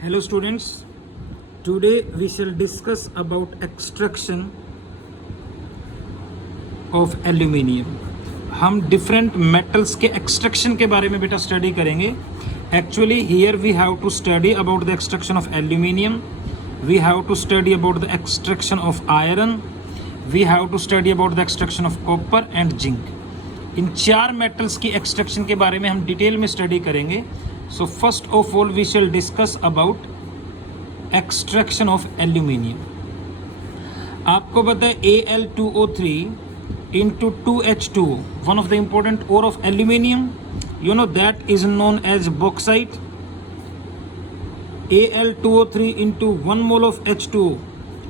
Hello students, today we shall discuss about extraction of aluminium. हम different metals के extraction के बारे में बेटा study करेंगे. Actually here we have to study about the extraction of aluminium, we have to study about the extraction of iron, we have to study about the extraction of copper and zinc. इन चार metals की extraction के बारे में हम detail में study करेंगे. So first of all we shall discuss about extraction of aluminium. आपको पता है Al2O3 into 2H2O, one of the important ore of aluminium, you know that is known as bauxite. Al2O3 into 1 mole of H2O,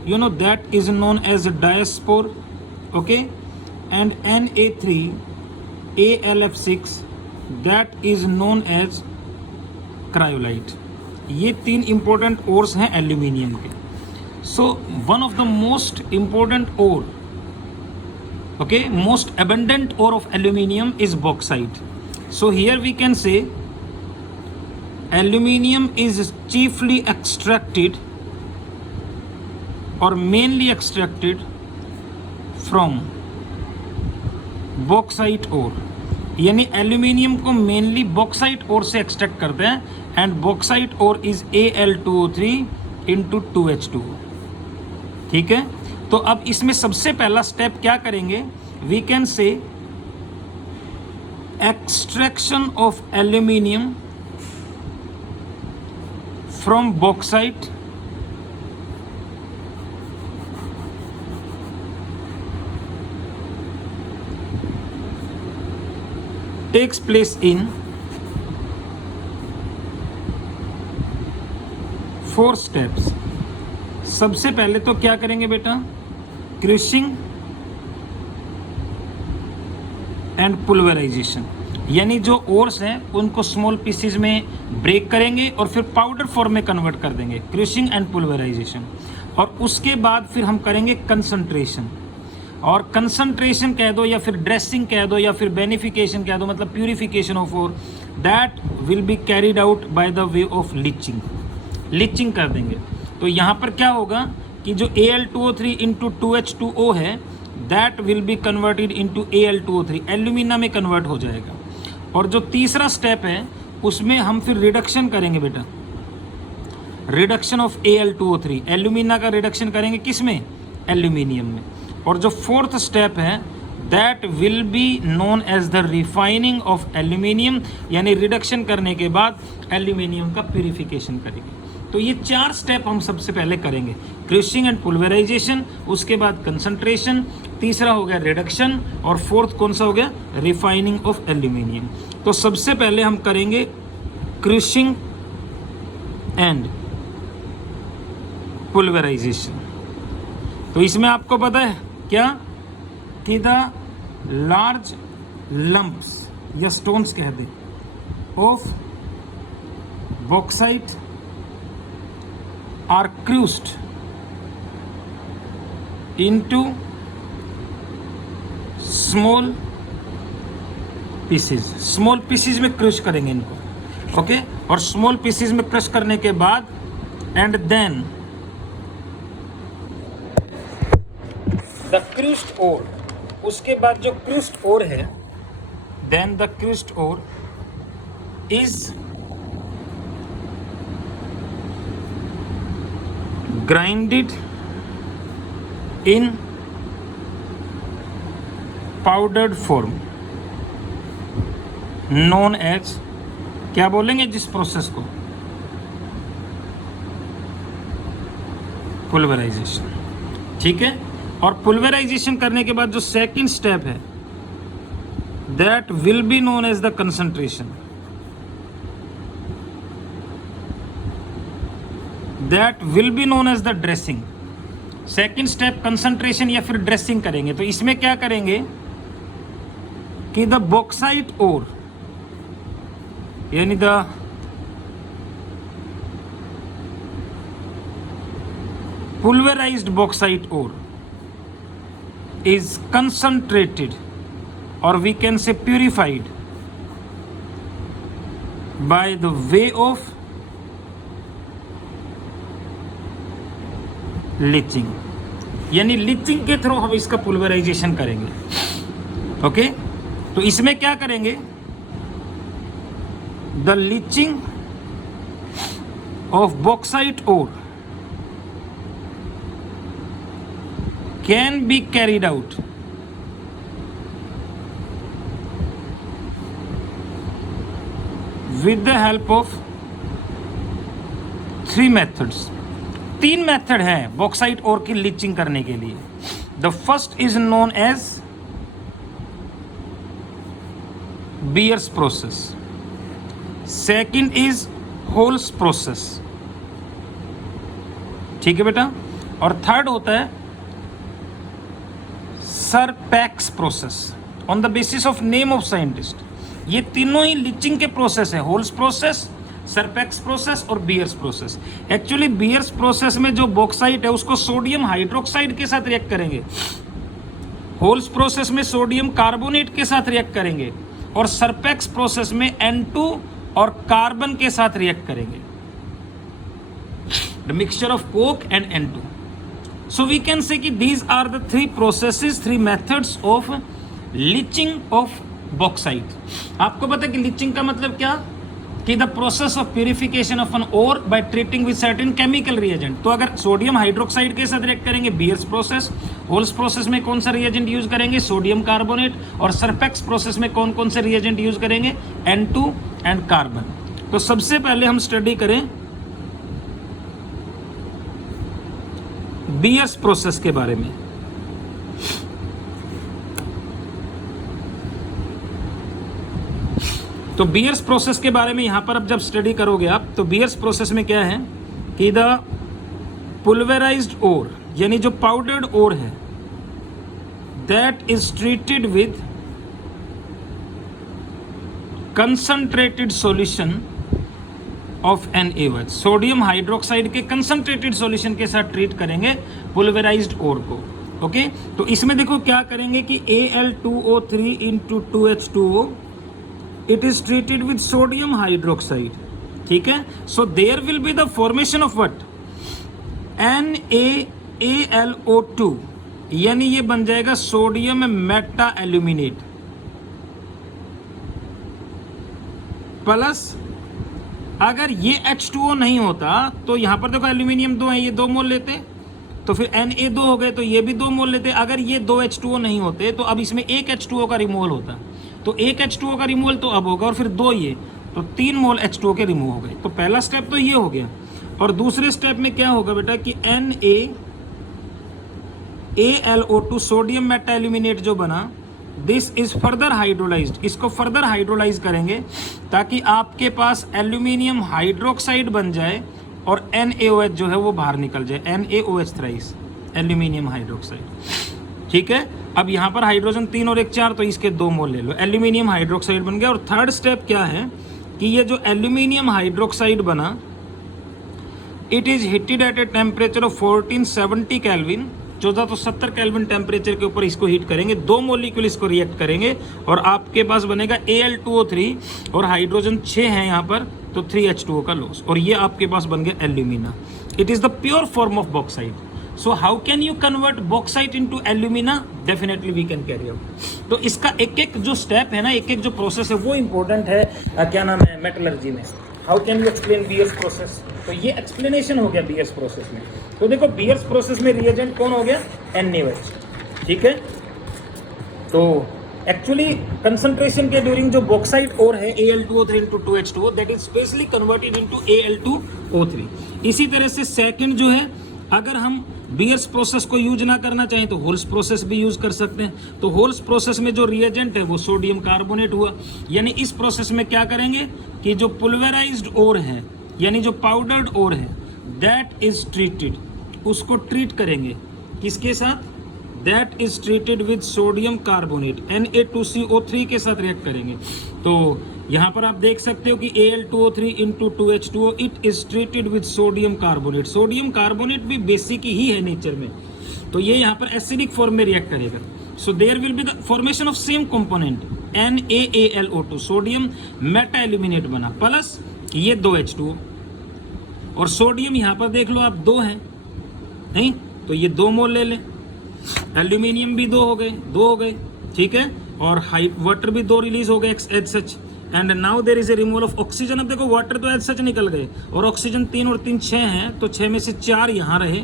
you know that is known as diaspore, okay, and Na3 AlF6, that is known as cryolite. ये तीन important ores हैं aluminium के. So one of the most important ore, okay, most abundant ore of aluminium is bauxite. So here we can say aluminium is chiefly extracted और mainly extracted from bauxite ore. यानी aluminium को mainly bauxite ore से extract करते हैं and bauxite ore is Al2O3 into 2H2O. ठीक है, तो अब इसमें सबसे पहला स्टेप क्या करेंगे, we can say extraction of aluminium from bauxite takes place in 4 steps. सबसे पहले तो क्या करेंगे बेटा, क्रशिंग एंड पुल्वराइजेशन. यानी जो ओर्स हैं उनको स्मॉल पीसेज में ब्रेक करेंगे और फिर पाउडर फॉर्म में कन्वर्ट कर देंगे, क्रशिंग एंड पुल्वराइजेशन. और उसके बाद फिर हम करेंगे कंसंट्रेशन. और कंसंट्रेशन कह दो या फिर ड्रेसिंग कह दो या फिर बेनिफिकेशन कह दो, मतलब purification of ore, that will be carried out by the way of leaching. Leaching कर देंगे. तो यहाँ पर क्या होगा कि जो Al2O3 into 2H2O है, that will be converted into Al2O3, alumina में कन्वर्ट हो जाएगा. और जो तीसरा स्टेप है उसमें हम फिर रिडक्शन करेंगे बेटा, रिडक्शन ऑफ Al2O3, एल्यूमिना का रिडक्शन करेंगे किस में, एल्यूमिनियम में. और जो फोर्थ स्टेप है that will be known as the refining of aluminium, यानी रिडक्शन करने के बाद एल्यूमिनियम का प्यूरिफिकेशन करेंगे. तो ये 4 स्टेप हम सबसे पहले करेंगे, क्रशिंग एंड पुल्वराइजेशन, उसके बाद कंसंट्रेशन, तीसरा हो गया रिडक्शन और फोर्थ कौन सा हो गया, रिफाइनिंग ऑफ एल्यूमिनियम. तो सबसे पहले हम करेंगे क्रशिंग एंड पुल्वराइजेशन. तो इसमें आपको पता है क्या कि द लार्ज लंप्स या स्टोन्स कह दे of bauxite are crushed into small pieces. Small pieces में क्रश करेंगे इनको, ओके. और स्मॉल पीसेस में क्रश करने के बाद and then the crushed ore, उसके बाद जो क्रूस्ड ओर है, then the crushed ore is grinded in powdered form known as, क्या बोलेंगे जिस प्रोसेस को, पुल्वराइजेशन. ठीक है. और पुल्वराइजेशन करने के बाद जो सेकंड स्टेप है that will be known as the concentration, that will be known as the dressing. Second step concentration या फिर ड्रेसिंग करेंगे. तो इसमें क्या करेंगे कि द बॉक्साइट ओर, यानी the pulverised bauxite ore is concentrated or we can say purified by the way of leaching, यानी लीचिंग के थ्रू हम इसका पुलवराइजेशन करेंगे। ओके, तो इसमें क्या करेंगे, the leaching of bauxite ore can be carried out with the help of 3 methods। 3 method हैं बॉक्साइट ओर की लीचिंग करने के लिए। The first is known as Bayer's process, second is Hall's process, ठीक है बेटा, और थर्ड होता है Serpeck's process on the basis of name of scientist. ये तीनों ही लीचिंग के प्रोसेस है, होल्स प्रोसेस, सरपैक्स प्रोसेस और Bayer's process. Actually Bayer's process में जो बॉक्साइट है उसको सोडियम हाइड्रोक्साइड के साथ रिएक्ट करेंगे, होल्स प्रोसेस में सोडियम कार्बोनेट के साथ रिएक्ट करेंगे, और सरपैक्स प्रोसेस में N2 और कार्बन के साथ रिएक्ट करेंगे, the mixture of coke and N2। So we can say कि these are the 3 processes, 3 methods of leaching of bauxite. आपको पता है कि लीचिंग का मतलब क्या, कि the process of purification of an ore by treating with certain chemical reagent. तो अगर सोडियम हाइड्रोक्साइड के साथ रिएक्ट करेंगे बियर्स प्रोसेस, होल्स प्रोसेस में कौन सा रिएजेंट यूज करेंगे, सोडियम कार्बोनेट, और सरपैक्स प्रोसेस में कौन कौन से रिएजेंट यूज करेंगे, N2 एंड कार्बन। तो सबसे पहले हम स्टडी करें बियर्स प्रोसेस के बारे में। तो बियर्स प्रोसेस के बारे में यहां पर अब जब स्टडी करोगे आप, तो बियर्स प्रोसेस में क्या है कि द पुलवेराइज्ड ओर, यानी जो पाउडर्ड ओर है, that is treated with concentrated solution of NaOH। Sodium hydroxide के कंसंट्रेटेड सॉल्यूशन के साथ ट्रीट करेंगे पुलवेराइज्ड ओर को। ओके, तो इसमें देखो क्या करेंगे कि Al2O3 into 2H2O, it is treated with sodium hydroxide, ठीक है। so there will be the formation of what, NaAlO2, यानी ये बन जाएगा सोडियम मेटा एल्यूमिनेट प्लस, अगर ये H2O नहीं होता तो यहां पर देखो एल्यूमिनियम 2 है, ये 2 मोल लेते, तो फिर Na2 हो गए, तो ये भी 2 मोल लेते। अगर ये 2 H2O नहीं होते तो अब इसमें एक H2O का रिमूवल होता, तो एक H2O का रिमूवल तो अब होगा, और फिर 2 ये, तो 3 मोल H2O के रिमूव हो गए। तो पहला स्टेप तो ये हो गया, और दूसरे स्टेप में क्या होगा बेटा कि NaAlO2 सोडियम मेटा एल्यूमिनेट जो बना, दिस इज फर्दर हाइड्रोलाइज्ड, इसको फर्दर हाइड्रोलाइज करेंगे ताकि आपके पास एल्यूमिनियम हाइड्रोक्साइड बन जाए और NaOH जो है वो बाहर निकल जाए, NaOH थ्राइस, एल्यूमिनियम हाइड्रोक्साइड, ठीक है। अब यहाँ पर हाइड्रोजन 3 और 1 4, तो इसके 2 मोल ले लो, एल्यूमिनियम हाइड्रोक्साइड बन गया। और थर्ड स्टेप क्या है कि ये जो एल्यूमिनियम हाइड्रोक्साइड बना, it is heated at a temperature of 1470 kelvin, 1470 kelvin temperature के ऊपर इसको हीट करेंगे, 2 मॉलिक्यूल इसको रिएक्ट करेंगे, और आपके पास बनेगा Al2O3, और हाइड्रोजन 6 है यहाँ पर, तो 3H2O का लॉस, और ये आपके पास बन गया alumina. It is the pure form of bauxite. So how can you convert bauxite into alumina? Definitely we can carry out। तो इसका एक एक जो स्टेप है ना, एक एक जो प्रोसेस है वो इम्पोर्टेंट है, क्या नाम है, मेटलर्जी में। How can you explain Bayer's process, तो ये एक्सप्लेनेशन हो गया बियर्स प्रोसेस में। तो देखो बियर्स प्रोसेस में रिएजेंट कौन हो गया, NaOH, ठीक है। तो एक्चुअली कंसंट्रेशन के ड्यूरिंग जो बॉक्साइट ओर है Al2O3 into 2H2O, that is specially converted into Al2O3। इसी तरह से सेकंड जो है, अगर हम बियर्स प्रोसेस को यूज ना करना चाहें तो होल्स प्रोसेस भी यूज कर सकते हैं। तो होल्स प्रोसेस में जो रिएजेंट है वो सोडियम कार्बोनेट हुआ, यानी इस प्रोसेस में क्या करेंगे कि जो पुलवेराइज्ड ओर है, यानी जो पाउडर्ड ओर है, दैट इज ट्रीटेड, उसको ट्रीट करेंगे किसके साथ, that is treated with sodium carbonate, Na2CO3 के साथ रिएक्ट करेंगे। तो यहाँ पर आप देख सकते हो कि Al2O3 into 2H2O, it is treated with sodium carbonate. Sodium carbonate भी बेसिक ही है नेचर में, तो ये यहाँ पर एसिडिक फॉर्म में रिएक्ट करेगा। So there will be the formation of same component NaAlO2, sodium meta aluminate बना, प्लस ये 2H2O, और सोडियम यहाँ पर देख लो आप 2 है, नहीं तो ये 2 मोल ले लें, एल्यूमिनियम भी 2 हो गए, ठीक है, और वाटर भी 2 रिलीज हो गए as such, and now there is a removal of oxygen. अब देखो वाटर तो एज सच निकल गए और ऑक्सीजन 3 और 3 6 हैं, तो 6 में से 4 यहाँ रहे,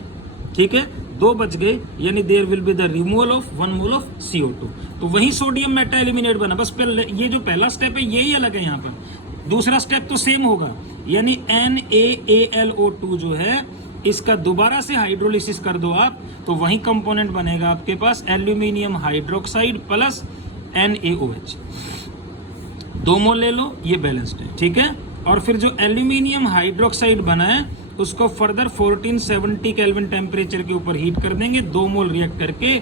ठीक है, 2 बच गए, यानी there will be the removal of 1 mole of CO2। तो वही सोडियम मेटा एल्यूमिनेट बना, बस ये जो पहला स्टेप है यही अलग है यहाँ पर, दूसरा स्टेप तो सेम होगा, यानी NaAlO2 जो है इसका दोबारा से हाइड्रोलिसिस कर दो आप, तो वही कंपोनेंट बनेगा आपके पास एल्यूमिनियम हाइड्रोक्साइड प्लस NaOH। 2 मोल ले लो, ये बैलेंस्ड है, ठीक है। और फिर जो एल्यूमिनियम हाइड्रोक्साइड बना है उसको फर्दर 1470 केल्विन टेम्परेचर के ऊपर हीट कर देंगे, 2 मोल रिएक्ट करके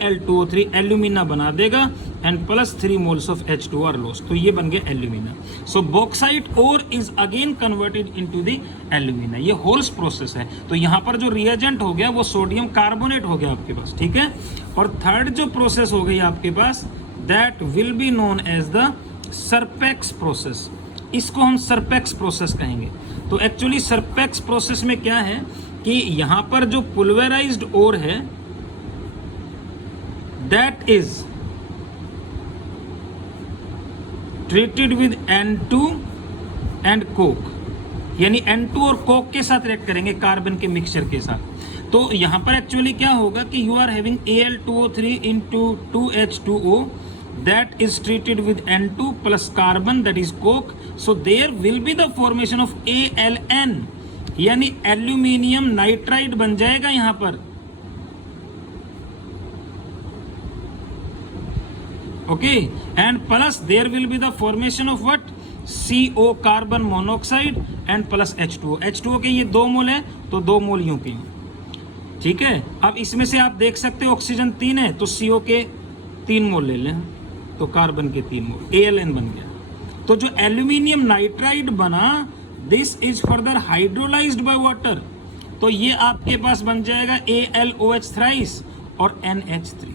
Al2O3 एल्यूमिना बना देगा and plus 3 moles of H2O are lost, तो ये बन गया alumina. So bauxite ore is again converted into the alumina. ये होल्स प्रोसेस है। तो यहाँ पर जो रिएजेंट हो गया वो सोडियम कार्बोनेट हो गया आपके पास, ठीक है। और थर्ड जो प्रोसेस हो गई आपके पास, that will be known as the Serpeck's process. इसको हम सरपेक्स प्रोसेस कहेंगे। तो एक्चुअली सरपेक्स प्रोसेस में क्या है कि यहां पर जो पुल्वेराइज्ड ओर है that is treated with N2 and Coke, यानी N2 और कोक के साथ रिएक्ट करेंगे कार्बन के मिक्सचर के साथ। तो यहां पर एक्चुअली क्या होगा कि you are having Al2O3 into 2H2O that is treated with N2 plus carbon, that is coke, so there will be the formation of ALN, यानी एल्यूमिनियम नाइट्राइड बन जाएगा यहां पर, okay, and plus there will be the formation of what, CO carbon monoxide and plus H2O। H2O के ये 2 मोल है तो 2 मोल यूं के, ठीक है। अब इसमें से आप देख सकते हो ऑक्सीजन 3 है तो CO के 3 मोल ले लें, तो कार्बन के 3 मोल, ALN बन गया। तो जो एल्यूमिनियम नाइट्राइड बना, this is further hydrolysed by water, तो ये आपके पास बन जाएगा AlOH थ्राइस और NH3,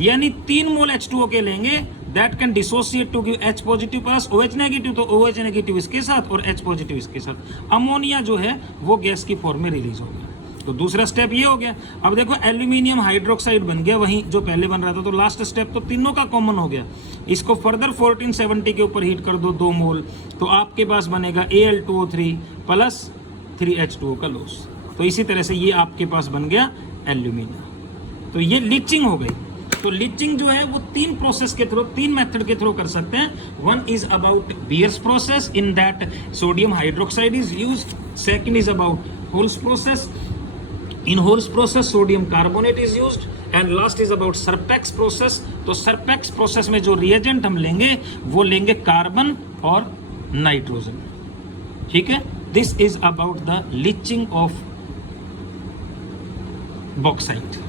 यानी 3 मोल H2O के लेंगे, that can dissociate to give H positive plus OH negative, तो OH नेगेटिव इसके साथ और H पॉजिटिव इसके साथ, अमोनिया जो है वो गैस की फॉर्म में रिलीज हो गया। तो दूसरा स्टेप ये हो गया। अब देखो एल्यूमिनियम हाइड्रोक्साइड बन गया वहीं जो पहले बन रहा था, तो लास्ट स्टेप तो तीनों का कॉमन हो गया। इसको फर्दर 1470 के ऊपर हीट कर दो 2 मोल, तो आपके पास बनेगा Al2O3 प्लस 3H2O का लॉस। तो इसी तरह से ये आपके पास बन गया एल्यूमिना। तो ये लीचिंग हो गई। तो लीचिंग जो है वो 3 प्रोसेस के थ्रू, 3 मेथड के थ्रू कर सकते हैं। One is about Bayer's process, in that sodium hydroxide is used. Second is about Hall's process, in Hol's process sodium carbonate is used, and last is about Serpex process। तो Serpex process में जो reagent हम लेंगे वो लेंगे carbon और nitrogen, ठीक है। This is about the leaching of bauxite।